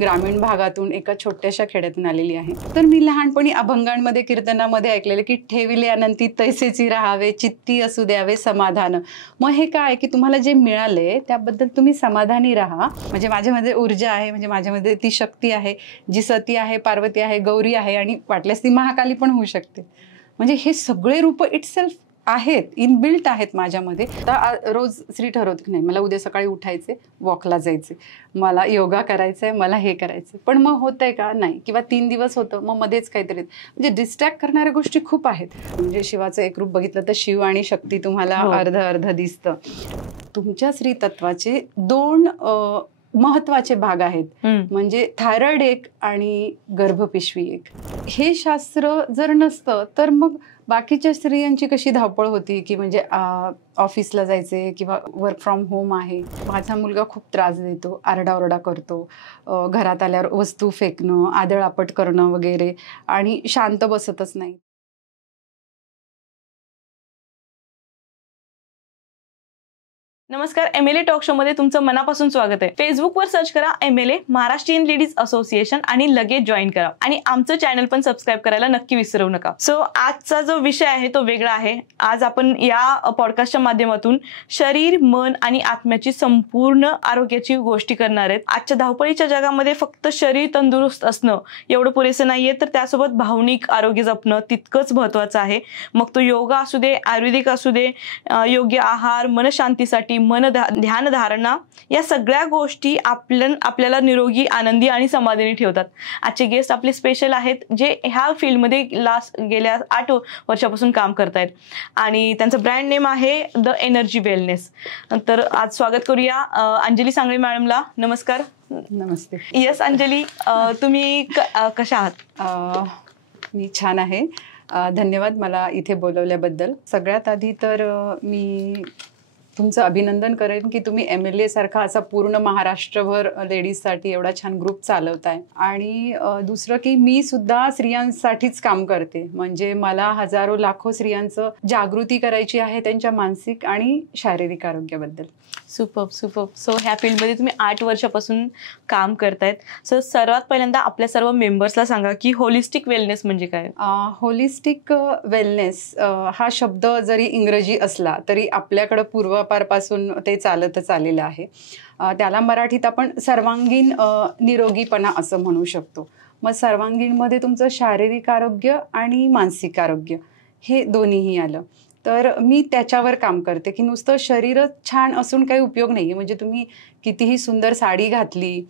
ग्रामीण भागातून एका छोट्याशा खेड्यातून आलेली आहे. तर मी लहानपणी अभंगांमध्ये कीर्तनामध्ये ऐकलेले की ठेविले अनंती तैसेची राहावे, चित्ती असू द्यावे समाधान. मग हे काय की तुम्हाला जे मिळाले त्याबद्दल तुम्ही समाधानी राहा. म्हणजे माझ्यामध्ये ऊर्जा आहे, म्हणजे माझ्यामध्ये ती शक्ती आहे जी सती आहे, पार्वती आहे, गौरी आहे आणि वाटल्यास ती महाकाली पण होऊ शकते. म्हणजे हे सगळे रूप इटसेल्फ आहेत, इनबिल्ट आहेत माझ्यामध्ये. आता रोज स्त्री ठरवते की नाही मला उद्या सकाळी उठायचे, वॉकला जायचे, मला योगा करायचंय, मला हे करायचं. पण मग होतंय का? नाही. किंवा 3 दिवस होतं, मग मध्येच काहीतरी. म्हणजे डिस्ट्रॅक्ट करणाऱ्या गोष्टी खूप आहेत. म्हणजे शिवाचं एक रूप बघितलं तर शिव आणि शक्ती तुम्हाला अर्ध अर्ध दिसतं. तुमच्या स्त्री तत्वाचे 2 महत्वाचे भाग आहेत. म्हणजे थायरॉइड एक आणि गर्भपिशवी एक. हे शास्त्र जर नसतं तर मग बाकीच्या स्त्रियांची कशी धावपळ होती की म्हणजे ऑफिसला जायचे किंवा वर्क फ्रॉम होम आहे. माझा मुलगा खूप त्रास देतो, आरडाओरडा करतो, घरात आल्यावर वस्तू फेकणं, आदळआपट करणं वगैरे, आणि शांत बसतच नाही. नमस्कार, MLA टॉक शो मध्ये तुमचं मनापासून स्वागत आहे. फेसबुकवर सर्च करा MLA महाराष्ट्रीयन लेडीज असोसिएशन आणि लगेच जॉईन करा आणि आमचं चॅनल पण सबस्क्राईब करायला नक्की विसरू नका. सो आजचा जो विषय आहे तो वेगळा आहे. आज आपण या पॉडकास्टच्या माध्यमातून शरीर, मन आणि आत्म्याची संपूर्ण आरोग्याची गोष्टी करणार आहेत. आजच्या धावपळीच्या जगामध्ये फक्त शरीर तंदुरुस्त असणं एवढं पुरेसं नाहीये, तर त्यासोबत भावनिक आरोग्य जपणं तितकंच महत्वाचं आहे. मग तो योगा असू दे, आयुर्वेदिक असू दे, योग्य आहार, मनशांतीसाठी ध्यान धारणा, या सगळ्या गोष्टी आपल्याला निरोगी, आनंदी आणि समाधानी ठेवतात. आजचे गेस्ट आपले स्पेशल आहेत जे ह्या फील्डमध्ये गेल्या 8 वर्षापासून काम करतायत आणि त्यांचं ब्रँड नेम आहे द एनर्जी वेलनेस. तर आज स्वागत करूया अंजली सांगळे मॅडमला. नमस्कार. नमस्ते. येस अंजली, तुम्ही कशा आहात? मी छान आहे, धन्यवाद मला इथे बोलवल्याबद्दल. सगळ्यात आधी तर मी तुमचं अभिनंदन करेन की तुम्ही MLA सारखा असा पूर्ण महाराष्ट्रभर लेडीजसाठी एवढा छान ग्रुप चालवताय. आणि दुसरं की मी सुद्धा स्त्रियांसाठीच काम करते. म्हणजे मला हजारो लाखो स्त्रियांचं जागृती करायची आहे त्यांच्या मानसिक आणि शारीरिक आरोग्याबद्दल. सुपर. सो ह्या फील्डमध्ये तुम्ही 8 वर्षापासून काम करतायत. सो सर्वात पहिल्यांदा आपल्या सर्व मेंबर्सला सांगा की होलिस्टिक वेलनेस म्हणजे काय? होलिस्टिक वेलनेस हा शब्द जरी इंग्रजी असला तरी आपल्याकडं पूर्वापारपासून ते चालतच आलेलं आहे. त्याला मराठीत आपण सर्वांगीण निरोगीपणा असं म्हणू शकतो. मग सर्वांगीणमध्ये तुमचं शारीरिक आरोग्य आणि मानसिक आरोग्य हे दोन्हीही आलं. तर मी त्याच्यावर काम करते की नुसतं शरीरच छान असून काही उपयोग नाही आहे. म्हणजे तुम्ही कितीही सुंदर साडी घातली,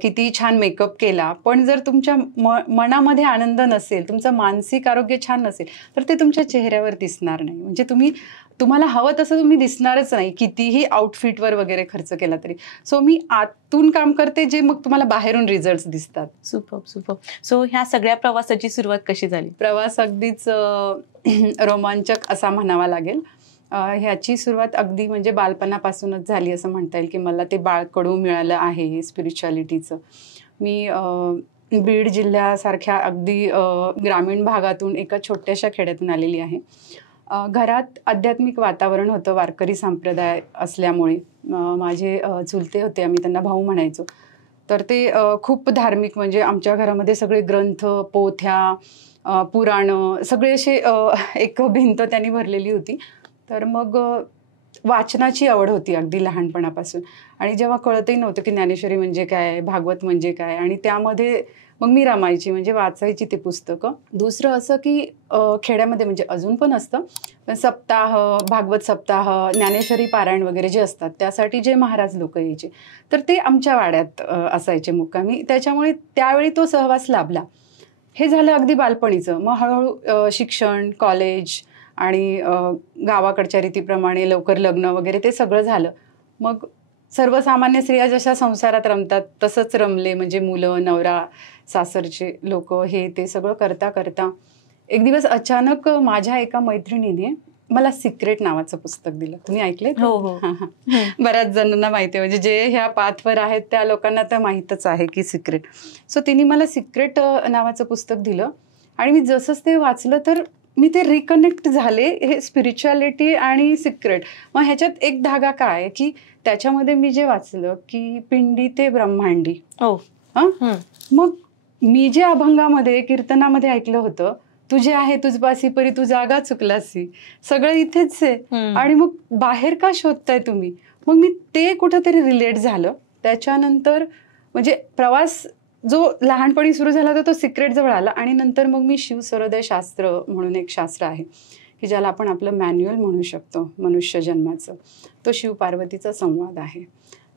कितीही छान मेकअप केला, पण जर तुमच्या मनामध्ये आनंद नसेल, तुमचं मानसिक आरोग्य छान नसेल तर ते तुमच्या चेहऱ्यावर दिसणार नाही. म्हणजे तुम्हाला हवं तसं तुम्ही दिसणारच नाही कितीही आउटफिटवर वगैरे खर्च केला तरी. सो मी आतून काम करते जे मग तुम्हाला बाहेरून रिझल्ट्स दिसतात. सुपर. सो ह्या सगळ्या प्रवासाची सुरुवात कशी झाली? प्रवास अगदीच रोमांचक असा म्हणावा लागेल. ह्याची सुरुवात अगदी म्हणजे बालपणापासूनच झाली असं म्हणता येईल की मला ते बाळकडू मिळालं आहे स्पिरिच्युअलिटीचं. मी बीड जिल्ह्यासारख्या अगदी ग्रामीण भागातून एका छोट्याशा खेड्यातून आलेली आहे. घरात आध्यात्मिक वातावरण होतं, वारकरी संप्रदाय असल्यामुळे. माझे चुलते होते, आम्ही त्यांना भाऊ म्हणायचो. तर ते खूप धार्मिक, म्हणजे आमच्या घरामध्ये सगळे ग्रंथ, पोथ्या, पुराणं सगळे असे एक भिंत त्यांनी भरलेली होती. तर मग वाचनाची आवड होती अगदी लहानपणापासून. आणि जेव्हा कळतही नव्हतं की ज्ञानेश्वरी म्हणजे काय, भागवत म्हणजे काय, आणि त्यामध्ये मग मी रमायची, म्हणजे वाचायची ते पुस्तकं. दुसरं असं की खेड्यामध्ये म्हणजे अजून पण असतं, पण सप्ताह, भागवत सप्ताह, ज्ञानेश्वरी पारायण वगैरे जे असतात त्यासाठी जे महाराज लोक यायचे तर ते आमच्या वाड्यात असायचे मुक्कामी. त्याच्यामुळे त्यावेळी तो सहवास लाभला. हे झालं अगदी बालपणीचं. मग हळूहळू शिक्षण, कॉलेज आणि गावाकडच्या रीतीप्रमाणे लवकर लग्न वगैरे ते सगळं झालं. मग सर्वसामान्य स्त्रिया जशा संसारात रमतात तसंच रमले. म्हणजे मुलं, नवरा, सासरचे लोक, हे ते सगळं करता करता एक दिवस अचानक माझ्या एका मैत्रिणीने मला सिक्रेट नावाचं पुस्तक दिलं. तुम्ही ऐकलंय? हो. बऱ्याच जणांना माहिती आहे, म्हणजे जे ह्या पाथवर आहेत त्या लोकांना तर माहीतच आहे की सिक्रेट. सो तिने मला सिक्रेट नावाचं पुस्तक दिलं आणि मी जसंच ते वाचलं तर मी ते रिकनेक्ट झाले, हे स्पिरिच्युअलिटी आणि सिक्रेट. मग ह्याच्यात एक धागा काय की त्याच्यामध्ये मी जे वाचलं की पिंडी ते ब्रह्मांडी, मग मी जे अभंगामध्ये कीर्तनामध्ये ऐकलं होतं, तुझे आहे तुझपासी परी तू जागा चुकलासी, सगळं इथेच आहे आणि मग बाहेर का शोधताय तुम्ही. मग मी ते कुठंतरी रिलेट झालं. त्याच्यानंतर म्हणजे प्रवास जो लहानपणी सुरू झाला होता तो सिक्रेट जवळ आला आणि नंतर मग मी शिव सूर्योदय शास्त्र म्हणून एक शास्त्र आहे की ज्याला आपण आपलं मॅन्युअल म्हणू शकतो मनुष्य जन्माचं. तो शिव पार्वतीचा संवाद आहे.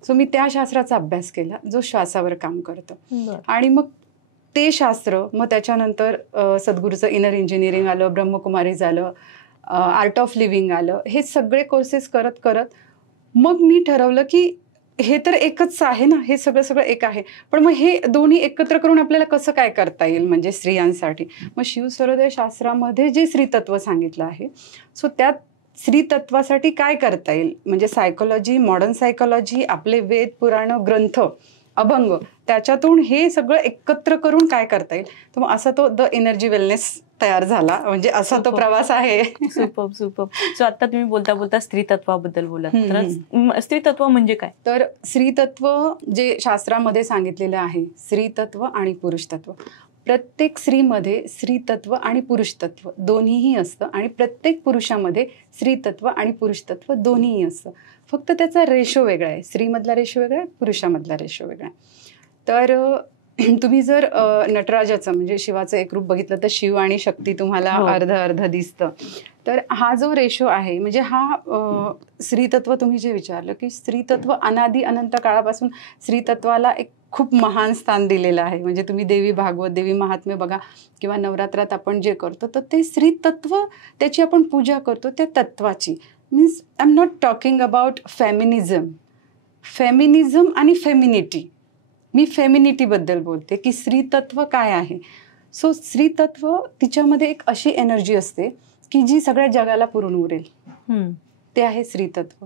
सो मी त्या शास्त्राचा अभ्यास केला जो श्वासावर काम करतं. आणि मग ते शास्त्र, मग त्याच्यानंतर सद्गुरूचं इनर इंजिनिअरिंग आलं, ब्रह्मकुमारी झालं, आर्ट ऑफ लिव्हिंग आलं. हे सगळे कोर्सेस करत करत मग मी ठरवलं की हे तर एकच आहे ना, हे सगळं एक आहे, पण मग हे दोन्ही एकत्र करून आपल्याला कसं काय करता येईल म्हणजे स्त्रियांसाठी. मग शिव सूर्योदय शास्त्रामध्ये जे स्त्रीतत्व सांगितलं आहे, सो त्यात स्त्रीतत्वासाठी काय करता येईल म्हणजे सायकोलॉजी, मॉडर्न सायकोलॉजी, आपले वेद पुराण ग्रंथ, अभंग, त्याच्यातून हे सगळं एकत्र करून काय करता येईल. तर मग असा तो द एनर्जी वेलनेस तयार झाला. म्हणजे असा तो प्रवास आहे. सुपर. सो आता तुम्ही बोलता बोलता स्त्रीतत्वाबद्दल बोला, तर स्त्रीतत्व म्हणजे काय. तर स्त्रीतत्व जे शास्त्रामध्ये सांगितलेलं आहे, स्त्रीतत्व आणि पुरुषतत्व. प्रत्येक स्त्रीमध्ये स्त्रीतत्व आणि पुरुषतत्व दोन्हीही असतं आणि प्रत्येक पुरुषामध्ये स्त्रीतत्व आणि पुरुषतत्व दोन्हीही असतं. फक्त त्याचा रेशो वेगळा आहे. स्त्रीमधला रेशो वेगळा आहे, पुरुषामधला रेशो वेगळा आहे. तर तुम्ही जर नटराजाचं म्हणजे शिवाचं एक रूप बघितलं तर शिव आणि शक्ती तुम्हाला अर्ध दिसतं. तर हा जो रेशो आहे म्हणजे हा स्त्रीतत्व, तुम्ही जे विचारलं की स्त्रीतत्व अनादी अनंत काळापासून स्त्रीतत्वाला एक खूप महान स्थान दिलेलं आहे. म्हणजे तुम्ही देवी भागवत, देवी महात्म्य बघा किंवा नवरात्रात आपण जे करतो तर ते स्त्रीतत्व, त्याची आपण पूजा करतो त्या तत्वाची. Means I am not talking about feminism आणि फेमिनिटी. मी फेमिनिटीबद्दल बोलते की स्त्रीतत्व काय आहे. सो स्त्रीतत्व तिच्यामध्ये एक अशी एनर्जी असते की जी सगळ्या जगाला पुरून उरेल. ते आहे स्त्रीतत्व.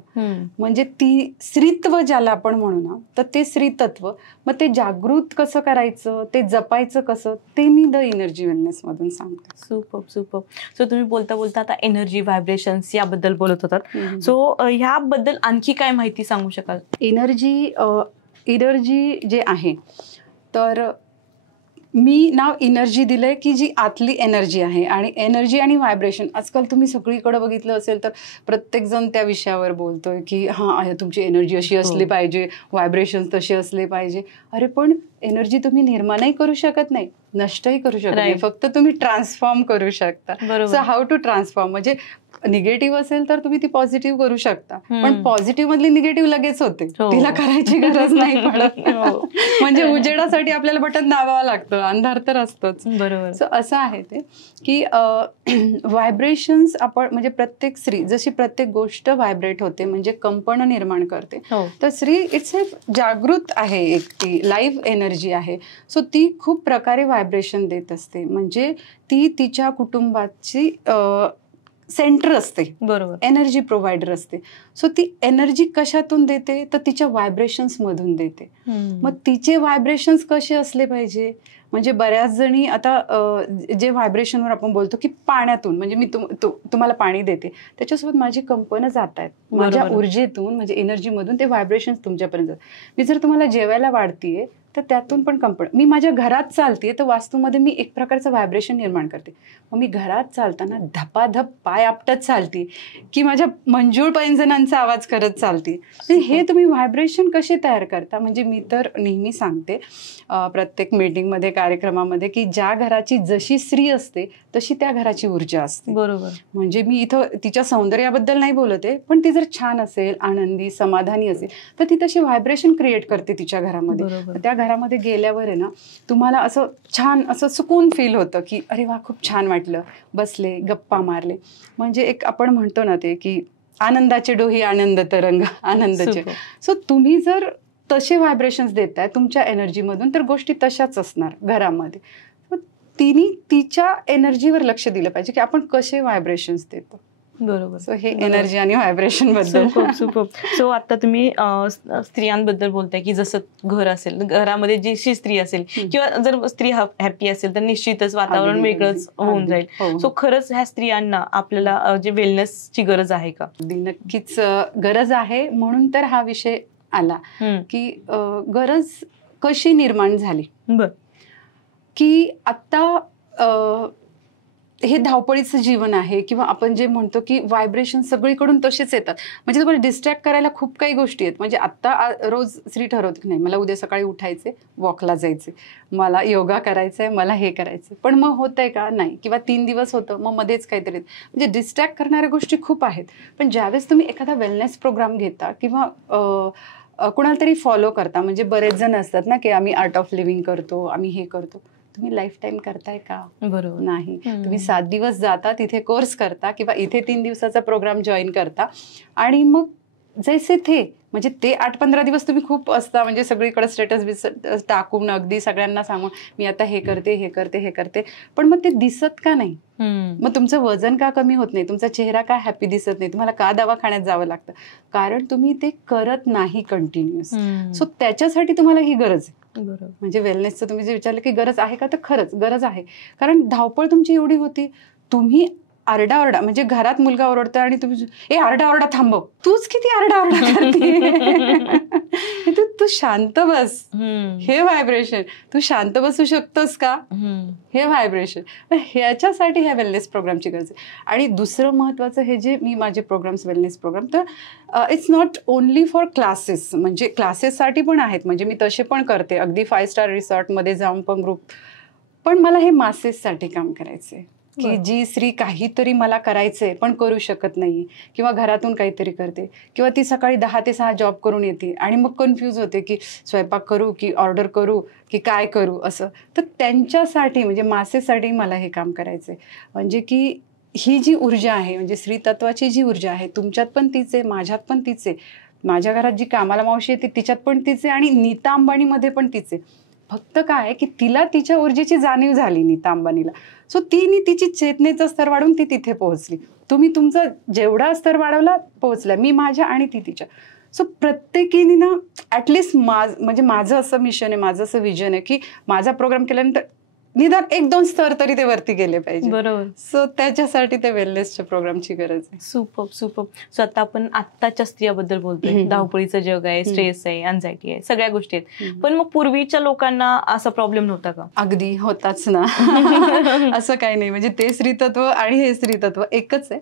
म्हणजे ती स्त्रीत्व ज्याला आपण म्हणू ना, तर ते स्त्रीतत्व. मग ते जागृत कसं करायचं, ते जपायचं कसं, ते मी द एनर्जी वेलनेस मधून सांगते. सुपर. सो तुम्ही बोलता बोलता आता एनर्जी, व्हायब्रेशन्स याबद्दल बोलत होतात. सो ह्याबद्दल आणखी काय माहिती सांगू शकाल. एनर्जी जे आहे, तर मी नाव एनर्जी दिलंय की जी आतली एनर्जी आहे. आणि एनर्जी आणि व्हायब्रेशन आजकाल तुम्ही सगळीकडे बघितलं असेल तर प्रत्येक जण त्या विषयावर बोलतोय की हां तुमची एनर्जी अशी असली पाहिजे, व्हायब्रेशन तसे असले पाहिजे. अरे पण एनर्जी तुम्ही निर्माणही करू शकत नाही, नष्टही करू शकत नाही, फक्त तुम्ही ट्रान्सफॉर्म करू शकता. सो हाऊ टू ट्रान्सफॉर्म, म्हणजे निगेटिव्ह असेल तर तुम्ही ती पॉझिटिव्ह करू शकता, पण पॉझिटिव्ह मधली निगेटिव्ह लगेच होते, तिला करायची गरज नाही पडत. म्हणजे उजेडासाठी आपल्याला बटन दाबावं लागतं, अंधार तर असतोच. बरोबर. सो असं आहे ते की व्हायब्रेशन्स आपण म्हणजे प्रत्येक स्त्री जशी प्रत्येक गोष्ट व्हायब्रेट होते म्हणजे कंपन निर्माण करते, तर स्त्री इट्स एक जागृत आहे, एक ती लाईव्ह एनर्जी आहे. सो ती खूप प्रकारे व्हायब्रेशन देत असते. म्हणजे ती तिच्या कुटुंबाची सेंटर असते, बरोबर, एनर्जी प्रोव्हायडर असते. सो ती एनर्जी कशातून देते तर तिच्या व्हायब्रेशन्स मधून देते. मग तिचे व्हायब्रेशन्स कसे असले पाहिजे, म्हणजे बऱ्याच जणी आता जे व्हायब्रेशनवर आपण बोलतो की पाण्यातून, म्हणजे मी तुम्हाला पाणी देते त्याच्यासोबत माझी कंपनं जात आहेत, माझ्या ऊर्जेतून म्हणजे एनर्जीमधून ते व्हायब्रेशन्स तुमच्यापर्यंत जातात. मी जर तुम्हाला जेवायला वाढतीये तर त्यातून पण कंपन, मी माझ्या घरात चालते तर वास्तूमध्ये मी एक प्रकारचं व्हायब्रेशन निर्माण करते. मग मी घरात चालताना धपाधप पाय आपटत चालते की माझ्या मंजूळ पैंजणांचा आवाज करत चालते. हे तुम्ही व्हायब्रेशन कसे तयार करता. म्हणजे मी तर नेहमी सांगते प्रत्येक मीटिंगमध्ये, कार्यक्रमामध्ये की ज्या घराची जशी स्त्री असते तशी त्या घराची ऊर्जा असते. बरोबर. म्हणजे मी इथं तिच्या सौंदर्याबद्दल नाही बोलते, पण ती जर छान असेल, आनंदी, समाधानी असेल तर ती तशी व्हायब्रेशन क्रिएट करते तिच्या घरामध्ये. त्या घरामध्ये गेल्यावर आहे ना तुम्हाला असं छान असं सुकून फील होतं की अरे वा खूप छान वाटलं, बसले गप्पा मारले. म्हणजे एक आपण म्हणतो ना ते की आनंदाचे डोही आनंद तरंग आनंदाचे. सो तुम्ही जर तसे व्हायब्रेशन्स देताय तुमच्या एनर्जीमधून तर गोष्टी तशाच असणार घरामध्ये. तिने तिच्या एनर्जीवर लक्ष दिलं पाहिजे की आपण कसे व्हायब्रेशन्स देतो. बरोबर. सो हे एनर्जी आणि व्हायब्रेशन बद्दल. सुपर. सो आता तुम्ही स्त्रियांबद्दल बोलताय की जसं घर असेल, घरामध्ये जी स्त्री असेल किंवा जर स्त्री हॅपी असेल तर निश्चितच वातावरण वेगळंच होऊन जाईल. सो खरंच ह्या स्त्रियांना आपल्याला जे वेलनेसची गरज आहे का. नक्कीच गरज आहे, म्हणून तर हा विषय आला की गरज कशी निर्माण झाली की आता हे धावपळीचं जीवन आहे किंवा आपण जे म्हणतो की व्हायब्रेशन सगळीकडून तसेच येतात. म्हणजे तुम्हाला डिस्ट्रॅक्ट करायला खूप काही गोष्टी आहेत. म्हणजे आत्ता रोज स्त्री ठरवते की नाही मला उद्या सकाळी उठायचे, वॉकला जायचे, मला योगा करायचा आहे, मला हे करायचं, पण मग होतंय का? नाही. किंवा 3 दिवस होतं, मग मध्येच काहीतरी. म्हणजे डिस्ट्रॅक्ट करणाऱ्या गोष्टी खूप आहेत. पण ज्यावेळेस तुम्ही एखादा वेलनेस प्रोग्राम घेता किंवा कुणाला तरी फॉलो करता, म्हणजे बरेच जण असतात ना की आम्ही आर्ट ऑफ लिव्हिंग करतो, आम्ही हे करतो. तुम्ही लाईफ टाईम करताय का? बरोबर नाही. तुम्ही 7 दिवस जाता, तिथे कोर्स करता किंवा इथे 3 दिवसाचा प्रोग्राम जॉईन करता आणि मग जैसे थे म्हणजे ते 8-15 दिवस तुम्ही खूप असता, म्हणजे सगळीकडे स्टेटस टाकून अगदी सगळ्यांना सांगून मी आता हे करते, हे करते, हे करते, पण मग ते दिसत का नाही? मग तुमचं वजन का कमी होत नाही? तुमचा चेहरा का हॅपी दिसत नाही? तुम्हाला का दवाखान्यात जावं लागतं? कारण तुम्ही ते करत नाही कंटिन्युअस. सो त्याच्यासाठी तुम्हाला ही गरज आहे. बरोबर. म्हणजे वेलनेसचं तुम्ही जे विचारलं की गरज आहे का, तर खरंच गरज आहे. कारण धावपळ तुमची एवढी होती, तुम्ही आरडाओरडा, म्हणजे घरात मुलगा ओरडतोय आणि तुम्ही ए आरडाओरडा थांबव, तूच किती आरडाओरडा करते, तू शांत बस, हे व्हायब्रेशन. तू शांत बसू शकतोस का, हे व्हायब्रेशन. ह्याच्यासाठी ह्या वेलनेस प्रोग्रामची गरज आहे. आणि दुसरं महत्वाचं, हे जे मी माझे प्रोग्राम्स वेलनेस प्रोग्राम, तर it's not only for classes. म्हणजे क्लासेससाठी पण आहेत, म्हणजे मी तसे पण करते, अगदी 5 स्टार रिसॉर्टमध्ये जाऊन पण ग्रुप. पण मला हे मासेससाठी काम करायचंय की जी स्त्री काहीतरी मला करायचंय पण करू शकत नाही, किंवा घरातून काहीतरी करते, किंवा ती सकाळी 10 ते 6 जॉब करून येते आणि मग कन्फ्यूज होते की स्वयंपाक करू की ऑर्डर करू की काय करू असं. तर त्यांच्यासाठी म्हणजे मासेसाठी मला हे काम करायचंय. म्हणजे की ही जी ऊर्जा आहे, म्हणजे स्त्री तत्वाची जी ऊर्जा आहे, तुमच्यात पण तीच आहे, माझ्यात पण तीच आहे, माझ्या घरात जी कामाला मावशी येते तिच्यात पण तीच आहे, आणि नीता अंबानीमध्ये पण तीच आहे. फक्त काय आहे की तिला तिच्या ऊर्जेची जाणीव झाली, नीता अंबानीला. सो तिने तिची चेतनेचा स्तर वाढवून ती तिथे पोहोचली. तुम्ही तुमचा जेवढा स्तर वाढवला पोहोचला, मी माझ्या आणि ती तिच्या. सो प्रत्येकीने ना ॲटलिस्ट म्हणजे माझं असं मिशन आहे, माझं असं विजन आहे की माझा प्रोग्राम केल्यानंतर निदान 1-2 स्तर तरी ते वरती गेले पाहिजे. बरोबर. सो त्याच्यासाठी ते वेलनेसच्या प्रोग्रामची गरज आहे. Super super. सो आता आपण आत्ताच्या स्त्रियाबद्दल बोलतोय, धावपळीचं जग आहे, स्ट्रेस आहे, अँझायटी आहे, सगळ्या गोष्टी आहेत. पण मग पूर्वीच्या लोकांना असा प्रॉब्लेम नव्हता का? अगदी होताच ना. असं काही नाही, म्हणजे ते स्त्रीतत्व आणि हे स्त्रीतत्व एकच आहे.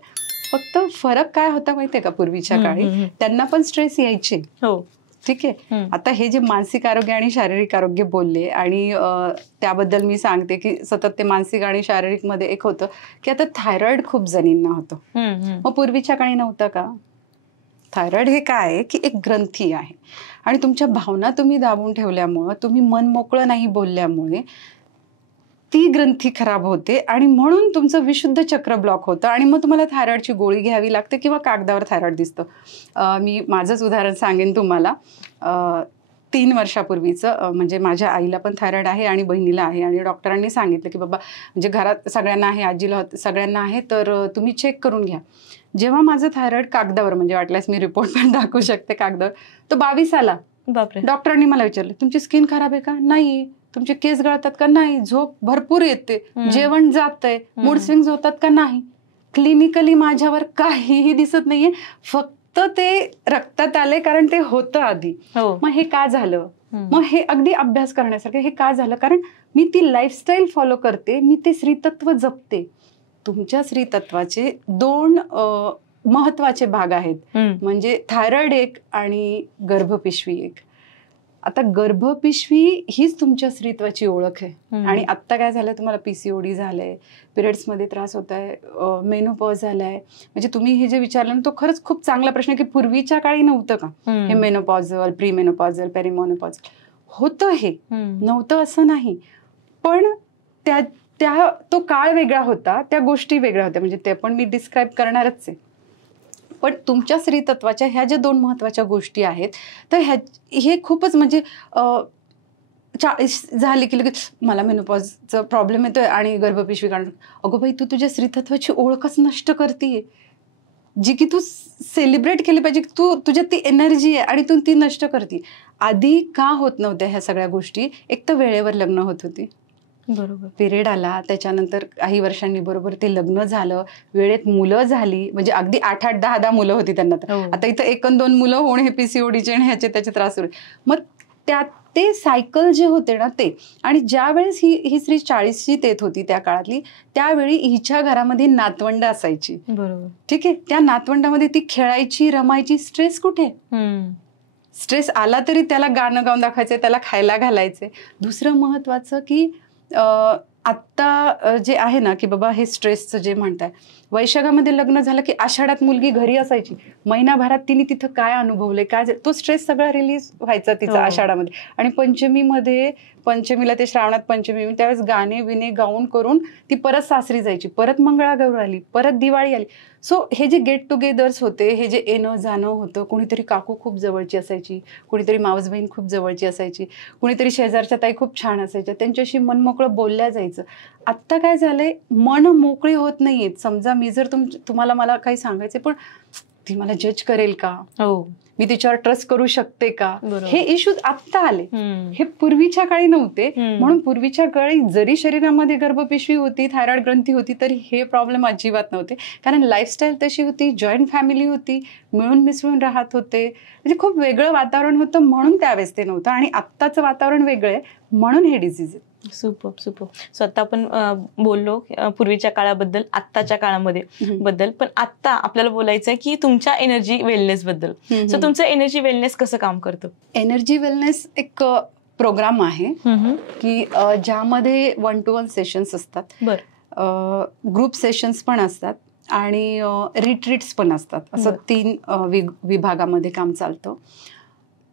फक्त फरक काय होता माहितीये का, पूर्वीच्या काळी त्यांना पण स्ट्रेस यायचे. हो, ठीक आहे. आता हे जे मानसिक आरोग्य आणि शारीरिक आरोग्य बोलले, आणि त्याबद्दल मी सांगते की सतत ते मानसिक आणि शारीरिक मध्ये एक होतं की आता थायरॉइड खूप जणींना होतं. मग पूर्वीच्या काळी नव्हतं का? थायरॉइड हे काय आहे की एक ग्रंथी आहे, आणि तुमच्या भावना तुम्ही दाबून ठेवल्यामुळं, तुम्ही मन मोकळं नाही बोलल्यामुळे ती ग्रंथी खराब होते, आणि म्हणून तुमचं विशुद्ध चक्र ब्लॉक होतं, आणि मग तुम्हाला थायरॉइडची गोळी घ्यावी लागते किंवा कागदावर थायरॉइड दिसतं. मी माझंच उदाहरण सांगेन तुम्हाला. 3 वर्षापूर्वीचं, म्हणजे माझ्या आईला पण थायरॉइड आहे आणि बहिणीला आहे, आणि डॉक्टरांनी सांगितलं की बाबा, म्हणजे घरात सगळ्यांना आहे, आजीला सगळ्यांना आहे, तर तुम्ही चेक करून घ्या. जेव्हा माझं थायरॉइड कागदावर, म्हणजे वाटल्यास मी रिपोर्ट पण दाखवू शकते कागदावर, तो 22 आला. बापरे. डॉक्टरांनी मला विचारलं, तुमची स्किन खराब आहे का? नाही. तुमचे केस गळतात का? नाही. झोप भरपूर येते, जेवण जातंय, मूड स्विंग्स होतात का? नाही. क्लिनिकली माझ्यावर काहीही दिसत नाहीये, फक्त ते रक्तात आले, कारण ते होतं आधी. मग हे का झालं? मग हे अगदी अभ्यास करण्यासारखं. हे का झालं? कारण मी ती लाईफस्टाईल फॉलो करते, मी ते स्त्रीतत्व जपते. तुमच्या स्त्रीतत्वाचे 2 महत्वाचे भाग आहेत, म्हणजे थायरॉइड एक आणि गर्भपिशवी एक. आता गर्भपिशवी हीच तुमच्या स्त्रीत्वाची ओळख आहे. आणि आत्ता काय झालंय, तुम्हाला PCOD झालंय, पिरियड्समध्ये त्रास होत आहे, मेनोपॉज झालाय. म्हणजे तुम्ही हे जे विचारलं ना, तो खरंच खूप चांगला प्रश्न आहे की पूर्वीच्या काळी नव्हतं का हे मेनोपॉझल, प्रीमेनोपॉझल, पेरिमोनोपॉझल? होतं, हे नव्हतं असं नाही, पण तो काळ वेगळा होता, त्या गोष्टी वेगळ्या होत्या, म्हणजे ते पण मी डिस्क्राईब करणारच आहे. पण तुमच्या स्त्रीतत्वाच्या ह्या ज्या 2 महत्वाच्या गोष्टी आहेत, तर हे खूपच, म्हणजे 40 झाली की लगेच मला मेनोपॉजचा प्रॉब्लेम येतोय आणि गर्भपिशवी काढून. अगो बाई, तू तुझ्या स्त्रीतत्वाची ओळखच नष्ट करतीये, जी की तू सेलिब्रेट केली पाहिजे. तुझ्यात ती एनर्जी आहे आणि तू ती नष्ट करते. आधी का होत नव्हत्या ह्या सगळ्या गोष्टी? एक तर वेळेवर लग्न होत होती, बरोबर, पिरियड आला, त्याच्यानंतर काही वर्षांनी बरोबर ते लग्न झालं, वेळेत मुलं झाली, म्हणजे अगदी 8-8, 10-10 मुलं होती त्यांना. आता इथं 1-2 मुलं होणे हे PCODचे आणि ह्याचे त्याचे त्रास सुरू. मग ते सायकल जे होते ना ते. आणि ज्या वेळेस ही स्त्री 40शी येत होती त्या काळातली, त्यावेळी हिच्या घरामध्ये नातवंड असायची. बरोबर. ठीक आहे, त्या नातवंडामध्ये ती खेळायची, रमायची. स्ट्रेस कुठे? स्ट्रेस आला तरी त्याला गाणं गाऊन दाखवायचंय, त्याला खायला घालायचंय. दुसरं महत्वाचं की आत्ता जे आहे ना की बाबा हे स्ट्रेसचं जे म्हणताय, वैशाखामध्ये लग्न झालं की आषाढात मुलगी घरी असायची. महिनाभरात तिने तिथं काय अनुभवलंय, काय तो स्ट्रेस सगळा रिलीज व्हायचा तिचा आषाढामध्ये. आणि पंचमीला ते श्रावणात पंचमी, त्यावेळेस गाणे विणे गाऊन करून ती परत सासरी जायची, परत मंगळागौर आली, परत दिवाळी आली. सो हे जे गेट टुगेदर्स होते, हे जे येणं जाणं होतं, कोणीतरी काकू खूप जवळची असायची, कोणीतरी मावस बहीण खूप जवळची असायची, कुणीतरी शेजारच्या ताई खूप छान असायच्या, त्यांच्याशी मन मोकळं बोलल्या जायचं. आत्ता काय झालंय, मन मोकळी होत नाहीयेत. समजा मी जर तुम्हाला मला काही सांगायचे, पण ती मला जज करेल का, मी तिच्यावर ट्रस्ट करू शकते का, हे इश्यूज आत्ता आले. हे पूर्वीच्या काळी नव्हते. म्हणून पूर्वीच्या काळी जरी शरीरामध्ये गर्भपिशवी होती, थायरॉइड ग्रंथी होती, तरी हे प्रॉब्लेम अजिबात नव्हते. कारण लाईफस्टाईल तशी होती, जॉईंट फॅमिली होती, मिळून मिसळून राहत होते, म्हणजे खूप वेगळं वातावरण होतं, म्हणून त्यावेळेस ते नव्हतं. आणि आत्ताचं वातावरण वेगळं आहे, म्हणून हे डिझीज आहे. सुपर. सो आता आपण बोललो पूर्वीच्या काळाबद्दल, आत्ताच्या काळामध्ये बद्दल, पण आता आपल्याला बोलायचं आहे की तुमच्या एनर्जी वेलनेस बद्दल. सो तुमचं एनर्जी वेलनेस कसं काम करतं? एनर्जी वेलनेस एक प्रोग्राम आहे की ज्यामध्ये 1-to-1 सेशन्स असतात, ग्रुप सेशन्स पण असतात आणि रिट्रीट्स पण असतात. असं 3 विभागामध्ये काम चालतं.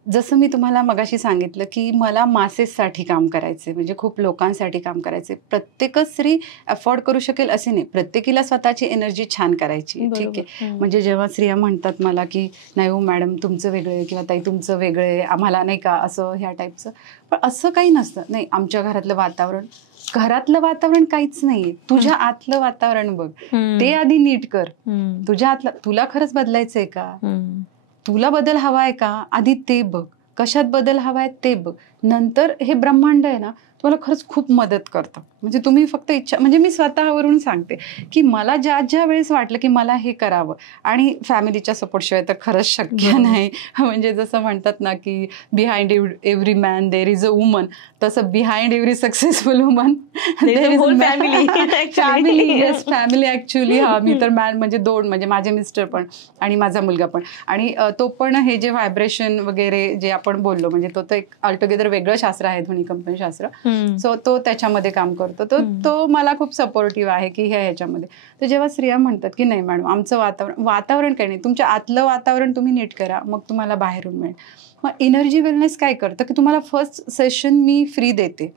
जसं मी तुम्हाला मगाशी सांगितलं की मला मासेससाठी काम करायचे, म्हणजे खूप लोकांसाठी काम करायचे. प्रत्येकच स्त्री अफोर्ड करू शकेल असे नाही, प्रत्येकीला स्वतःची एनर्जी छान करायची. ठीक आहे, म्हणजे जेव्हा स्त्रिया म्हणतात मला की नाही हो मॅडम तुमचं वेगळं आहे, किंवा ताई तुमचं वेगळं आहे, आम्हाला नाही का असं ह्या टाईपचं, पण असं काही नसतं. नाही, आमच्या घरातलं वातावरण काहीच नाहीये. तुझ्या आतलं वातावरण बघ, ते आधी नीट कर. तुझ्या आतलं, तुला खरंच बदलायचंय का, तुला बदल हवाय का, आधी ते बघ. कशात बदल हवाय ते बघ. नंतर हे ब्रह्मांड आहे ना तुम्हाला खरंच खूप मदत करतं. म्हणजे तुम्ही फक्त इच्छा, म्हणजे मी स्वतःवरून सांगते की मला ज्या वेळेस वाटलं की मला हे करावं, आणि फॅमिलीच्या सपोर्टशिवाय तर खरंच शक्य नाही. म्हणजे जसं म्हणतात ना की behind every man there is a woman, तसं behind every successful woman there is family. Yes, family actually. हा, मी तर मॅन म्हणजे 2, म्हणजे माझे मिस्टर पण आणि माझा मुलगा पण, आणि तो पण हे जे व्हायब्रेशन वगैरे जे आपण बोललो, म्हणजे तो तर एक ऑलटुगेदर वेगळं शास्त्र आहे, ध्वनिकंपन शास्त्र. सो तो त्याच्यामध्ये काम करतो. तो मला खूप सपोर्टिव्ह आहे की ह्याच्यामध्ये. तर जेव्हा स्त्रिया म्हणतात की नाही मॅडम आमचं वातावरण काही नाही, तुमच्या आतलं वातावरण तुम्ही नीट करा, मग तुम्हाला बाहेरून मिळेल. मग एनर्जी वेलनेस काय करतं की तुम्हाला फर्स्ट सेशन मी फ्री देते.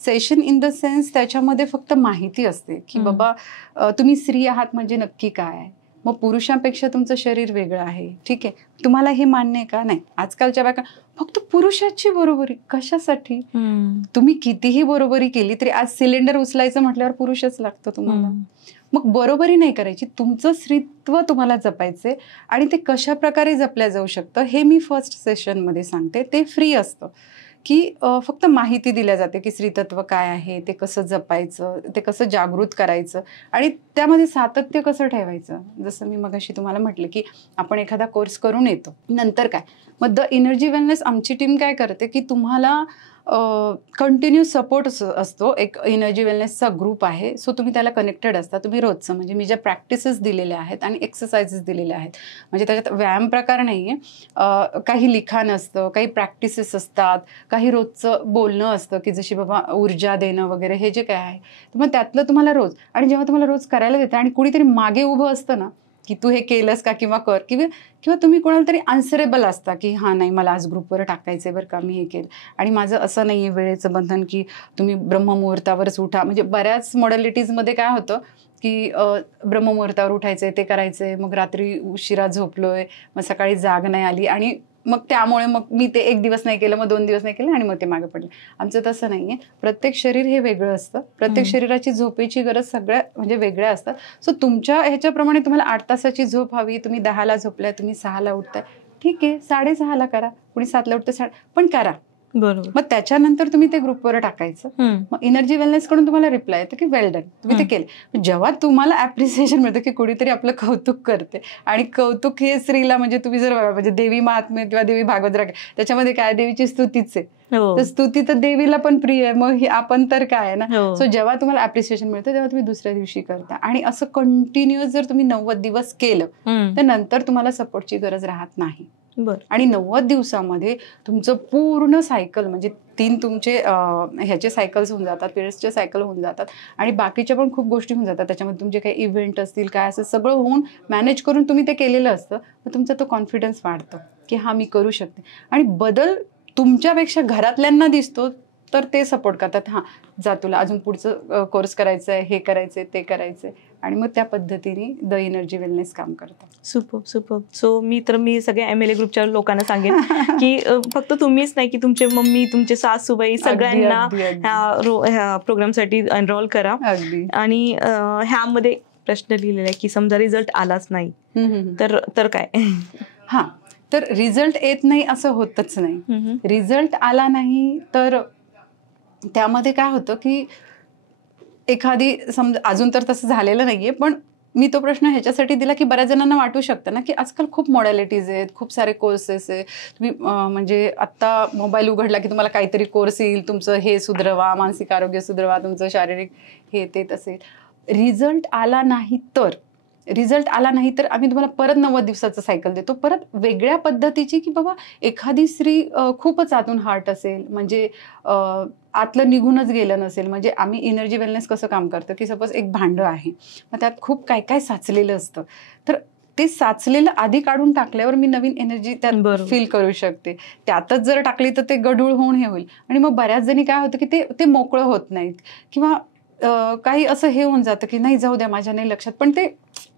सेशन इन द सेन्स त्याच्यामध्ये फक्त माहिती असते की बाबा तुम्ही स्त्री आहात म्हणजे नक्की काय आहे. मग पुरुषांपेक्षा तुमचं शरीर वेगळं आहे, ठीक आहे, तुम्हाला हे मान्य आहे का? नाही. आजकालच्या बायका फक्त पुरुषाची बरोबरी कशासाठी? तुम्ही कितीही बरोबरी केली तरी आज सिलेंडर उचलायचं म्हटल्यावर पुरुषच लागतो तुम्हाला. मग बरोबरी नाही करायची, तुमचं स्त्रीत्व तुम्हाला जपायचे. आणि ते कशा प्रकारे जपल्या जाऊ शकतं हे मी फर्स्ट सेशनमध्ये सांगते. ते फ्री असतं की फक्त माहिती दिल्या जाते की स्त्रीतत्व काय आहे, ते कसं जपायचं, ते कसं जागृत करायचं, आणि त्यामध्ये सातत्य कसं ठेवायचं. जसं मी मगाशी तुम्हाला म्हटलं की आपण एखादा कोर्स करून येतो, नंतर काय, मग द एनर्जी वेलनेस आमची टीम काय करते की तुम्हाला कंटिन्यू सपोर्ट असतो. एक एनर्जी वेलनेसचा ग्रुप आहे, सो तुम्ही त्याला कनेक्टेड असता. तुम्ही रोजचं, म्हणजे मी ज्या प्रॅक्टिसेस दिलेल्या आहेत आणि एक्सरसाइजेस दिलेल्या आहेत, म्हणजे त्याच्यात व्यायाम प्रकार नाही आहे, काही लिखाण असतं, काही प्रॅक्टिसेस असतात, काही रोजचं बोलणं असतं की जशी बाबा ऊर्जा देणं वगैरे, हे जे काय आहे, तर मग त्यातलं तुम्हाला रोज, आणि जेव्हा तुम्हाला रोज करायला देतं आणि कुणीतरी मागे उभं असतं ना की तू हे केलंस का, किंवा कर, किंवा तुम्ही कोणाला तरी आन्सरेबल असता की हां नाही मला आज ग्रुपवर टाकायचंय बरं का, मी हे केलं. आणि माझं असं नाही आहे वेळेचं बंधन की तुम्ही ब्रह्ममुहूर्तावरच उठा. म्हणजे बऱ्याच मॉडॅलिटीजमध्ये काय होतं की ब्रह्ममुहूर्तावर उठायचंय, ते करायचंय, मग रात्री उशिरा झोपलोय, मग सकाळी जाग नाही आली, आणि मग त्यामुळे मग मी ते 1 दिवस नाही केलं, मग 2 दिवस नाही केलं, आणि मग ते मागे पडले. आमचं तसं नाहीये. प्रत्येक शरीर हे वेगळं असतं, प्रत्येक शरीराची झोपेची गरज सगळ्या म्हणजे वेगळ्या असतात. सो तुमच्या ह्याच्याप्रमाणे तुम्हाला 8 तासाची झोप हवी, तुम्ही 10ला झोपलाय, तुम्ही 6ला उठताय, ठीक आहे, 6:30ला करा, कुणी 7ला उठतं, पण करा. बरोबर. मग त्याच्यानंतर तुम्ही ते ग्रुपवर टाकायचं. मग एनर्जी वेलनेस कडून तुम्हाला रिप्लाय येतो की वेल डन, तुम्ही ते केलं. जेव्हा तुम्हाला ऍप्रिसिएशन मिळतं की कुणीतरी आपलं कौतुक करते, आणि कौतुक हे स्त्रीला, म्हणजे तुम्ही जर म्हणजे देवी महात्म्य किंवा देवी भागवत राखे, त्याच्यामध्ये काय देवीची स्तुतीच आहे. हो. तर स्तुती तर देवीला पण प्रिय आहे, मग आपण तर काय आहे ना. हो. सो जेव्हा तुम्हाला अप्रिसिएशन मिळतं तेव्हा तुम्ही दुसऱ्या दिवशी करता, आणि असं कंटिन्युअस जर तुम्ही 90 दिवस केलं तर नंतर तुम्हाला सपोर्टची गरज राहत नाही. आणि 90 दिवसामध्ये तुमचं पूर्ण सायकल, म्हणजे 3 तुमचे ह्याचे सायकल्स होऊन जातात, पिरियड्सचे सायकल होऊन जातात, आणि बाकीच्या पण खूप गोष्टी होऊन जातात. त्याच्यामध्ये तुमचे काही इव्हेंट असतील, काय असं सगळं होऊन मॅनेज करून तुम्ही ते केलेलं असतं. मग तुमचा तो कॉन्फिडन्स वाढतो की हा मी करू शकते, आणि बदल तुमच्यापेक्षा घरातल्यांना दिसतो, तर ते सपोर्ट करतात. हां, जा, तुला अजून पुढचं कोर्स करायचं आहे, हे करायचं आहे, ते करायचं आहे, आणि मग त्या पद्धतीने द एनर्जी वेलनेस काम करतं. सुपर. सो मी सगळ्या MLA ग्रुपच्या लोकांना सांगेन की फक्त तुम्हीच नाही, की तुमचे मम्मी, तुमचे सासूबाई सगळ्यांना ह्या प्रोग्रामसाठी एनरोल करा. आणि ह्यामध्ये प्रश्न लिहिलेला आहे की समजा रिझल्ट आलाच नाही तर काय? हां, तर रिझल्ट येत नाही असं होतच नाही. रिझल्ट आला नाही तर त्यामध्ये काय होतं की एखादी समजा, अजून तर तसं झालेलं नाहीये, पण मी तो प्रश्न ह्याच्यासाठी दिला की बऱ्याच जणांना वाटू शकतं ना की आजकाल खूप मॉडॅलिटीज आहेत, खूप सारे कोर्सेस आहेत. तुम्ही म्हणजे आत्ता मोबाईल उघडला की तुम्हाला काहीतरी कोर्स येईल, तुमचं हे सुधरवा, मानसिक आरोग्य सुधरवा, तुमचं शारीरिक हे ते तसे. रिझल्ट आला नाही तर आम्ही तुम्हाला परत 90 दिवसाचं सायकल देतो, परत वेगळ्या पद्धतीची, की बाबा एखादी स्त्री खूपच आतून हार्ट असेल, म्हणजे आतलं निघूनच गेलं नसेल. म्हणजे आम्ही एनर्जी वेलनेस कसं काम करतं की सपोज एक भांडं आहे, मग त्यात खूप काय काय साचलेलं असतं, तर ते साचलेलं आधी काढून टाकल्यावर मी नवीन एनर्जी त्यात फील करू शकते. त्यातच जर टाकली तर ते गढूळ होऊन हे होईल, आणि मग बऱ्याच जणी काय होतं की ते मोकळं होत नाहीत, किंवा काही असं हे होऊन जातं की नाही, जाऊ द्या, माझ्या नाही लक्षात, पण ते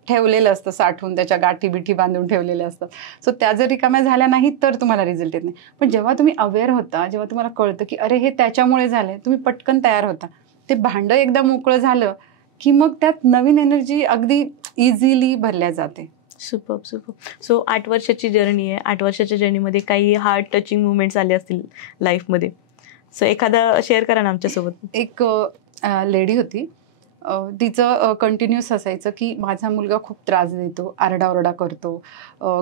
ठेवलेलं असतं साठवून, त्याच्या गाठी बिठी बांधून ठेवलेल्या असतात. सो त्या जर रिकाम्या झाल्या नाहीत तर तुम्हाला रिझल्ट येत नाही. पण जेव्हा तुम्ही अवेअर होता, जेव्हा तुम्हाला कळतं की अरे हे त्याच्यामुळे झालंय, तुम्ही पटकन तयार होता. ते भांडं एकदा मोकळं झालं की मग त्यात नवीन एनर्जी अगदी इझिली भरल्या जाते. सुपर. सो 8 वर्षाची जर्नी आहे. 8 वर्षाच्या जर्नीमध्ये काही हार्ट टचिंग मुवमेंट्स आले असतील लाईफमध्ये, सो एखादा शेअर करा ना आमच्यासोबत. एक लेडी होती, तिचं कंटिन्युअस असायचं की माझा मुलगा खूप त्रास देतो, आरडाओरडा करतो,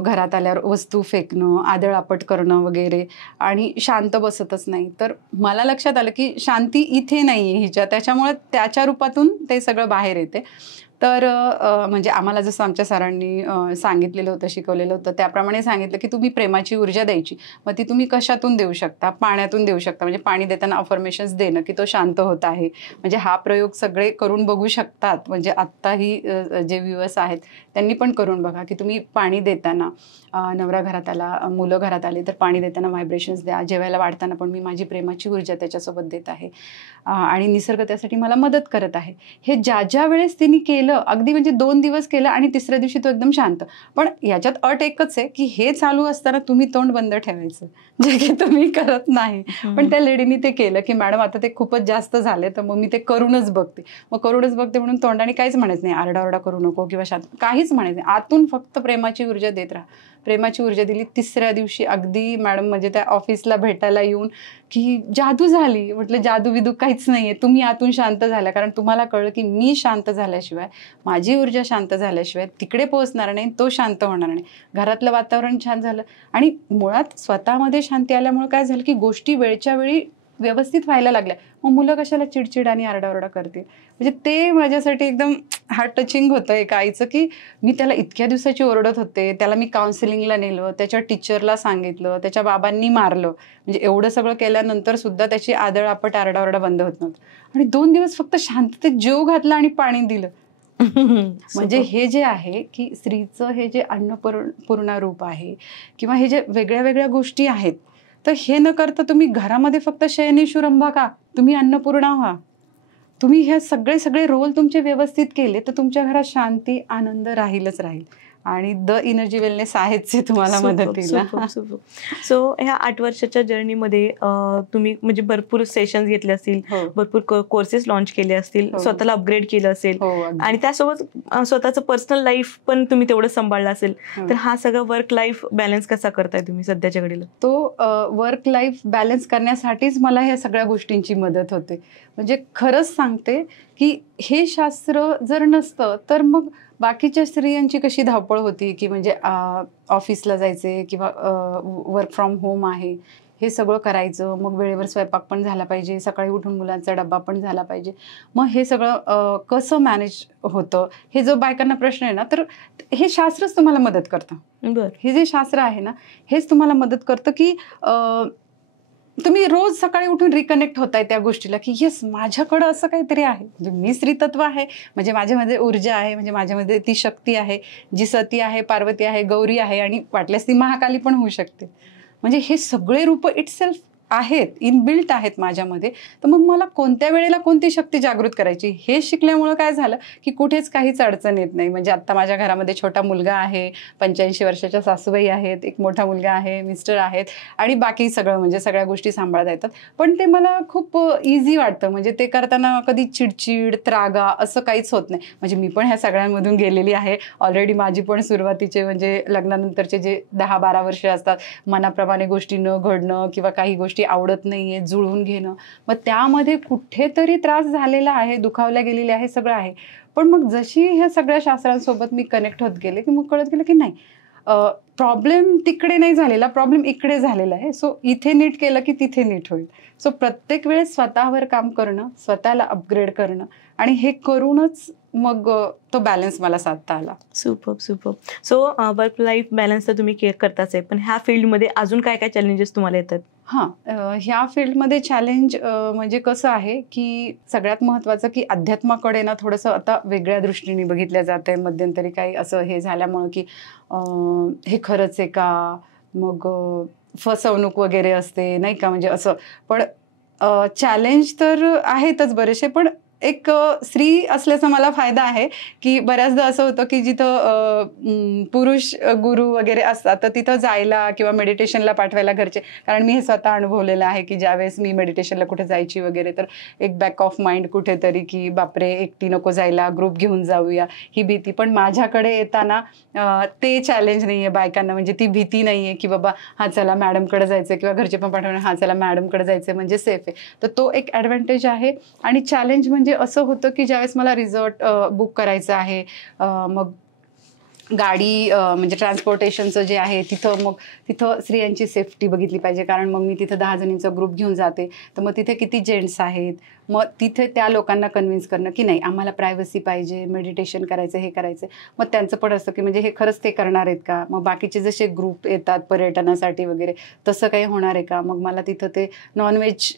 घरात आल्यावर वस्तू फेकणं, आदळआपट करणं वगैरे, आणि शांत बसतच नाही. तर मला लक्षात आलं की शांती इथे नाही आहे हिच्या, त्याच्यामुळे त्याच्या रूपातून ते सगळं बाहेर येते. तर म्हणजे आम्हाला जसं आमच्या सरांनी सांगितलेलं होतं, शिकवलेलं होतं, त्याप्रमाणे सांगितलं की तुम्ही प्रेमाची ऊर्जा द्यायची. मग ती तुम्ही कशातून देऊ शकता? पाण्यातून देऊ शकता. म्हणजे पाणी देताना अफर्मेशन्स देणं की तो शांत होत आहे. म्हणजे हा प्रयोग सगळे करून बघू शकतात. म्हणजे आत्ताही जे व्ह्यूअर्स आहेत त्यांनी पण करून बघा की तुम्ही पाणी देताना, नवरा घरात आला, मुलं घरात आली तर पाणी देताना व्हायब्रेशन्स द्या. जेवायला वाढताना पण मी माझी प्रेमाची ऊर्जा त्याच्यासोबत देत आहे, आणि निसर्ग त्यासाठी मला मदत करत आहे. हे ज्या वेळेस तिने केलं, अगदी म्हणजे 2 दिवस केलं आणि तिसऱ्या दिवशी तो एकदम शांत. पण याच्यात अट एकच आहे की हे चालू असताना तुम्ही तोंड बंद ठेवायचं, जे की तुम्ही करत नाही. पण त्या लेडीने ते केलं की मॅडम आता ते खूपच जास्त झाले, तर मग मी ते करूनच बघते. मग करूनच बघते म्हणून तोंडाने काहीच म्हणायचं नाही, आरडाओरडा करू नको किंवा शांत, काहीच म्हणायचं नाही. आतून फक्त प्रेमाची ऊर्जा देत राहा. प्रेमाची ऊर्जा दिली. तिसऱ्या दिवशी अगदी मॅडम म्हणजे त्या ऑफिसला भेटायला येऊन की जादू झाली. म्हटलं जादू विदू काहीच नाहीये, तुम्ही आतून शांत झाल्या, कारण तुम्हाला कळलं की मी शांत झाल्याशिवाय, माझी ऊर्जा शांत झाल्याशिवाय तिकडे पोहोचणार नाही, तो शांत होणार नाही. घरातलं वातावरण छान झालं, आणि मुळात स्वतःमध्ये शांती आल्यामुळे काय झालं की गोष्टी वेळच्या वेळी व्यवस्थित व्हायला लागल्या. मग मुलं कशाला चिडचिड आणि आरडाओरडा करतील. म्हणजे ते माझ्यासाठी एकदम हार्ट टचिंग होतं एका आईचं, की मी त्याला इतक्या दिवसाची ओरडत होते, त्याला मी काउन्सिलिंगला नेलं, त्याच्या टीचरला सांगितलं, त्याच्या बाबांनी मारलं, म्हणजे एवढं सगळं केल्यानंतर सुद्धा त्याची आदळआपट आरडाओरडा बंद होत नव्हतं. आणि 2 दिवस फक्त शांततेत जेव घातला आणि पाणी दिलं. म्हणजे हे जे आहे की स्त्रीचं हे जे अन्नपूर्णा रूप आहे, किंवा हे जे वेगळ्या वेगळ्या गोष्टी आहेत, तर हे न करता तुम्ही घरामध्ये फक्त शयनेशुरंभा का, तुम्ही अन्नपूर्णा व्हा. तुम्ही हे सगळे रोल तुमचे व्यवस्थित केले तर तुमच्या घरात शांती, आनंद राहीलच राहील. आणि द एनर्जी वेलनेस आहेच तुम्हाला मदतीला. सो ह्या 8 वर्षाच्या जर्नीमध्ये तुम्ही म्हणजे भरपूर सेशन्स घेतले असतील, भरपूर कोर्सेस लॉन्च केले असतील, स्वतःला अपग्रेड केलं असेल, आणि त्यासोबत स्वतःचं पर्सनल लाईफ पण तुम्ही तेवढं सांभाळलं असेल. तर हा सगळा वर्क लाईफ बॅलन्स कसा करताय तुम्ही सध्याच्या घडीला? तो वर्क लाईफ बॅलन्स करण्यासाठीच मला ह्या सगळ्या गोष्टींची मदत होते. म्हणजे खरंच सांगते की हे शास्त्र जर नसतं तर मग बाकीच्या स्त्रियांची कशी धावपळ होती, की म्हणजे ऑफिसला जायचे किंवा वर्क फ्रॉम होम आहे, हे सगळं करायचं, मग वेळेवर स्वयंपाक पण झाला पाहिजे, सकाळी उठून मुलांचा डब्बा पण झाला पाहिजे. मग हे सगळं कसं मॅनेज होतं, हे जो बायकांना प्रश्न आहे ना, तर हे शास्त्रच तुम्हाला मदत करतं. बरं. हे जे शास्त्र आहे ना, हेच तुम्हाला मदत करतं की तुम्ही रोज सकाळी उठून रिकनेक्ट होताय त्या गोष्टीला, की येस माझ्याकडं असं काहीतरी आहे, म्हणजे मी स्त्रीतत्व आहे, म्हणजे माझ्यामध्ये ऊर्जा आहे, म्हणजे माझ्यामध्ये ती शक्ती आहे, जी सती आहे, पार्वती आहे, गौरी आहे, आणि वाटल्यास ती महाकाली पण होऊ शकते. म्हणजे हे सगळे रूप इटसेल्फ आहेत, इनबिल्ट आहेत माझ्यामध्ये. तर मग मला कोणत्या वेळेला कोणती शक्ती जागृत करायची हे शिकल्यामुळं काय झालं की कुठेच काहीच अडचण येत नाही. म्हणजे आत्ता माझ्या घरामध्ये छोटा मुलगा आहे, 85 वर्षाच्या सासूबाई आहेत, एक मोठा मुलगा आहे, मिस्टर आहेत, आणि बाकी सगळं म्हणजे सगळ्या गोष्टी सांभाळता येतात. पण ते मला खूप इझी वाटतं. म्हणजे ते करताना कधी चिडचिड, त्रागा असं काहीच होत नाही. म्हणजे मी पण ह्या सगळ्यांमधून गेलेली आहे ऑलरेडी. माझी पण सुरुवातीचे म्हणजे लग्नानंतरचे जे 10-12 वर्ष असतात, मनाप्रमाणे गोष्टी न घडणं किंवा काही गोष्टी आवडत नाहीये जुळवून घेणं, मग त्यामध्ये कुठेतरी त्रास झालेला आहे, दुखावल्या गेलेले आहे, सगळं आहे. पण मग जशी ह्या सगळ्या शास्त्रांसोबत मी कनेक्ट होत गेले की मग कळत गेलं की नाही, प्रॉब्लेम तिकडे नाही झालेला, प्रॉब्लेम इकडे झालेला आहे. सो इथे नीट केलं की तिथे नीट होईल. सो प्रत्येक वेळेस स्वतःवर काम करणं, स्वतःला अपग्रेड करणं, आणि हे करूनच मग तो बॅलन्स मला साधता आला. Super. So work life balance तर तुम्ही करताच आहे, पण ह्या फील्डमध्ये अजून काय काय चॅलेंजेस तुम्हाला येतात? ह्या फील्डमध्ये चॅलेंज म्हणजे कसं आहे की सगळ्यात महत्त्वाचं की अध्यात्माकडे ना थोडंसं आता वेगळ्या दृष्टीने बघितलं जात आहे. मध्यंतरी काही असं हे झाल्यामुळं की हे खरंच आहे का, मग फसवणूक वगैरे असते नाही का, म्हणजे असं. पण चॅलेंज तर आहेतच बरेचसे, पण एक स्त्री असल्याचा मला फायदा आहे की बऱ्याचदा असं होतं की जिथं पुरुष गुरु वगैरे असतात तर तिथं जायला किंवा मेडिटेशनला पाठवायला घरचे, कारण मी हे स्वतः अनुभवलेलं आहे की ज्यावेळेस मी मेडिटेशनला कुठे जायची वगैरे तर एक बॅक ऑफ माइंड कुठेतरी की बापरे एकटी नको जायला, ग्रुप घेऊन जाऊया, ही भीती. पण माझ्याकडे येताना ते चॅलेंज नाही आहे बायकांना, म्हणजे ती भीती नाही आहे की बाबा हा चला मॅडमकडे जायचं, किंवा घरचे पण पाठवणार हा चला मॅडमकडे जायचं म्हणजे सेफ आहे. तर तो एक ॲडव्हान्टेज आहे. आणि चॅलेंज म्हणजे असं होतं की ज्यावेळेस मला रिसॉर्ट बुक करायचं आहे, मग गाडी म्हणजे ट्रान्सपोर्टेशनचं जे आहे तिथं स्त्रियांची सेफ्टी बघितली पाहिजे, कारण मग मी तिथं 10 जणींचा ग्रुप घेऊन जाते, तर मग तिथे किती जेंट्स आहेत, मग तिथे त्या लोकांना कन्व्हिन्स करणं की नाही आम्हाला प्रायव्हसी पाहिजे, मेडिटेशन करायचं, हे करायचं. मग त्यांचं पण असतं की म्हणजे हे खरंच ते करणार आहेत का, मग बाकीचे जसे ग्रुप येतात पर्यटनासाठी वगैरे तसं काही होणार आहे का, मग मला तिथं ते नॉनव्हेज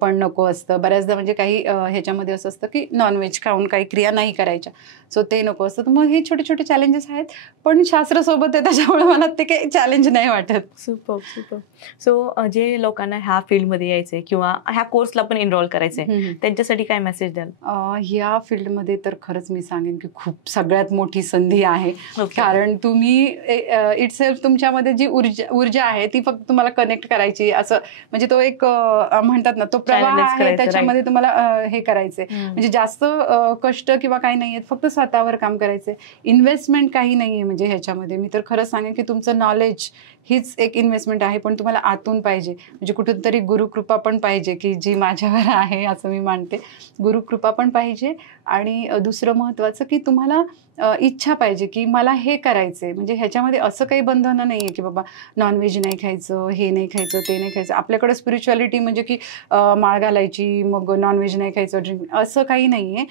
पण नको असतं बऱ्याचदा, म्हणजे काही ह्याच्यामध्ये असं असतं की नॉनव्हेज खाऊन काही क्रिया नाही करायच्या, सो ते नको असतं. तर मग हे छोटे छोटे चॅलेंजेस आहेत, पण शास्त्रासोबत आहे त्याच्यामुळे मला ते काही चॅलेंज नाही वाटत. सुपर. सो जे लोकांना ह्या फील्डमध्ये यायचंय किंवा ह्या कोर्सला पण एनरोल करायचंय त्यांच्यासाठी काय मेसेज द्याल? ह्या फील्डमध्ये तर खरंच मी सांगेन की खूप सगळ्यात मोठी संधी आहे. कारण तुम्ही इटसेल्फ तुमच्यामध्ये जी ऊर्जा आहे ती फक्त तुम्हाला कनेक्ट करायची, असं म्हणजे तो एक म्हणतात ना तो प्रवाह आहे, त्याच्यामध्ये तुम्हाला हे करायचंय. म्हणजे जास्त कष्ट किंवा काही नाहीये, फक्त स्वतःवर काम करायचंय. इन्व्हेस्टमेंट काही नाहीये म्हणजे ह्याच्यामध्ये. मी तर खरंच सांगेन की तुमचं नॉलेज हीच एक इन्व्हेस्टमेंट आहे, पण तुम्हाला आतून पाहिजे. म्हणजे कुठून तरी गुरुकृपा पण पाहिजे की जी माझ्यावर आहे असं मी मानते. गुरुकृपा पण पाहिजे, आणि दुसरं महत्त्वाचं की तुम्हाला इच्छा पाहिजे की मला हे करायचंय. म्हणजे ह्याच्यामध्ये असं काही बंधनं नाहीये की बाबा नॉनव्हेज नाही खायचं, हे नाही खायचं, ते नाही खायचं. आपल्याकडे स्पिरिच्युअलिटी म्हणजे की माळ घालायची, मग नॉनव्हेज नाही खायचं, ड्रिंक, असं काही नाहीये.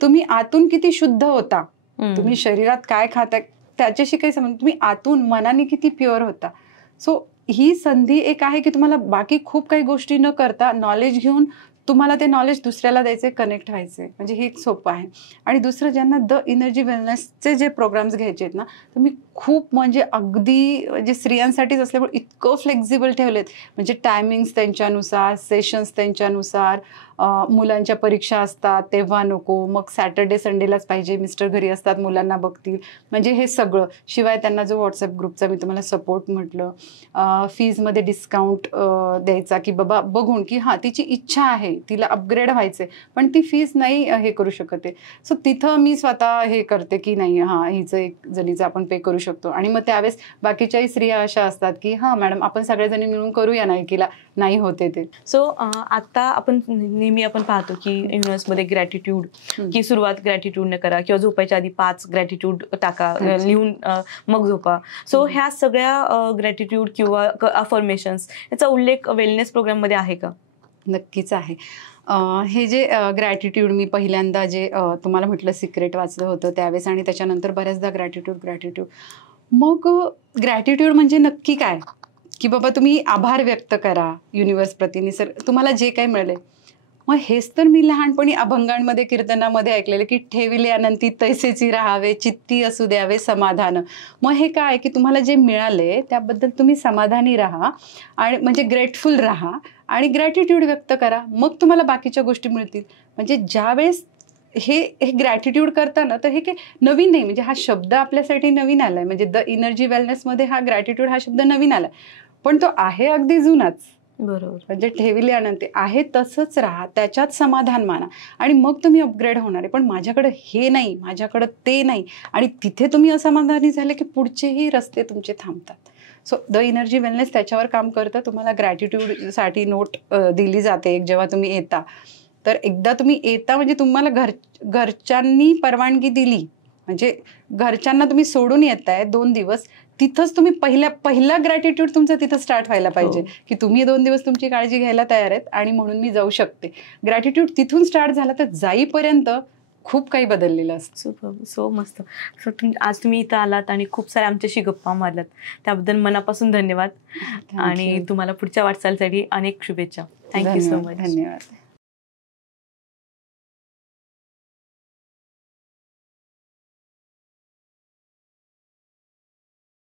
तुम्ही आतून किती शुद्ध होता, तुम्ही शरीरात काय खाता त्याच्याशी काही संबंध, तुम्ही आतून मनाने किती प्युअर होता. सो ही संधी एक आहे की तुम्हाला बाकी खूप काही गोष्टी न करता नॉलेज घेऊन तुम्हाला ते नॉलेज दुसऱ्याला द्यायचे, कनेक्ट व्हायचे. म्हणजे हे एक सोपं आहे. आणि दुसरं, ज्यांना द एनर्जी वेलनेसचे जे प्रोग्राम्स घ्यायचे आहेत ना, तर मी खूप म्हणजे अगदी म्हणजे स्त्रियांसाठीच असल्यामुळे इतकं फ्लेक्झिबल ठेवलेत. म्हणजे टायमिंग्स त्यांच्यानुसार, सेशन्स त्यांच्यानुसार, मुलांच्या परीक्षा असतात तेव्हा नको, मग सॅटर्डे संडेलाच पाहिजे, मिस्टर घरी असतात मुलांना बघतील, म्हणजे हे सगळं. शिवाय त्यांना जो व्हॉट्सअप ग्रुपचा मी तुम्हाला सपोर्ट म्हटलं, फीजमध्ये डिस्काउंट द्यायचा की बाबा बघून की हां तिची इच्छा आहे, तिला अपग्रेड व्हायचे, पण ती फीज नाही हे करू शकते. सो तिथं मी स्वतः हे करते की नाही हां हिचं एक जणीचं आपण पे करू शकतो. आणि मग त्यावेळेस बाकीच्याही स्त्रिया अशा असतात की हां मॅडम आपण सगळ्याजणी मिळून करूया, नायकीला नाही होते ते. सो आता आपण नेहमी आपण पाहतो की युनिव्हर्समध्ये ग्रॅटिट्यूड की सुरुवात ग्रॅटिट्यूडने करा किंवा झोपायच्या आधी 5 ग्रॅटिट्यूड टाका, लिहून मग झोपा. सो ह्या सगळ्या ग्रॅटिट्यूड किंवा अफर्मेशन्स याचा उल्लेख वेलनेस प्रोग्राम मध्ये आहे का? नक्कीच आहे. हे जे ग्रॅटिट्यूड मी पहिल्यांदा जे तुम्हाला म्हटलं सिक्रेट वाचलं होतं त्यावेळेस आणि त्याच्यानंतर बऱ्याचदा ग्रॅटिट्यूड मग ग्रॅटिट्यूड म्हणजे नक्की काय, की बाबा तुम्ही आभार व्यक्त करा युनिव्हर्स प्रती, निसर्ग तुम्हाला जे काही मिळाले. मग हेच तर मी लहानपणी अभंगांमध्ये कीर्तनामध्ये ऐकलेलं की ठेविले अनंती तैसेची राहावे, चित्ती असू द्यावे समाधान. मग हे काय की तुम्हाला जे मिळाले त्याबद्दल तुम्ही समाधानी राहा आणि म्हणजे ग्रेटफुल राहा आणि ग्रॅटिट्यूड व्यक्त करा, मग तुम्हाला बाकीच्या गोष्टी मिळतील. म्हणजे ज्यावेळेस हे ग्रॅटिट्यूड करताना तर हे काही नवीन नाही, म्हणजे हा शब्द आपल्यासाठी नवीन आलाय, म्हणजे द एनर्जी वेलनेसमध्ये हा ग्रॅटिट्यूड हा शब्द नवीन आलाय, पण तो आहे अगदी जुनाच. बरोबर. म्हणजे ठेविले अनंती आहे तसंच राहा, त्याच्यात समाधान माना आणि मग तुम्ही अपग्रेड होणार आहे. पण माझ्याकडे हे नाही, माझ्याकडे ते नाही आणि तिथे तुम्ही असमाधानी झाले की पुढचेही रस्ते तुमचे थांबतात. सो द एनर्जी वेलनेस त्याच्यावर काम करतं. तुम्हाला ग्रॅटिट्यूडसाठी नोट दिली जाते एक जेव्हा तुम्ही येता. तर एकदा तुम्ही येता म्हणजे तुम्हाला घरच्यांनी परवानगी दिली, म्हणजे घरच्यांना तुम्ही सोडून येताय 2 दिवस, तिथंच तुम्ही पहिला ग्रॅटिट्यूड तुमचा तिथं स्टार्ट व्हायला पाहिजे की तुम्ही 2 दिवस तुमची काळजी घ्यायला तयार आहेत आणि म्हणून मी जाऊ शकते. ग्रॅटिट्यूड तिथून स्टार्ट झाला तर जाईपर्यंत खूप काही बदललेलं असतं. सो मस्त. सो आज तुम्ही इथं आलात आणि खूप साऱ्या आमच्याशी गप्पा मारलात, त्याबद्दल मनापासून धन्यवाद आणि तुम्हाला पुढच्या वाटचालीसाठी अनेक शुभेच्छा. Thank you so much. धन्यवाद.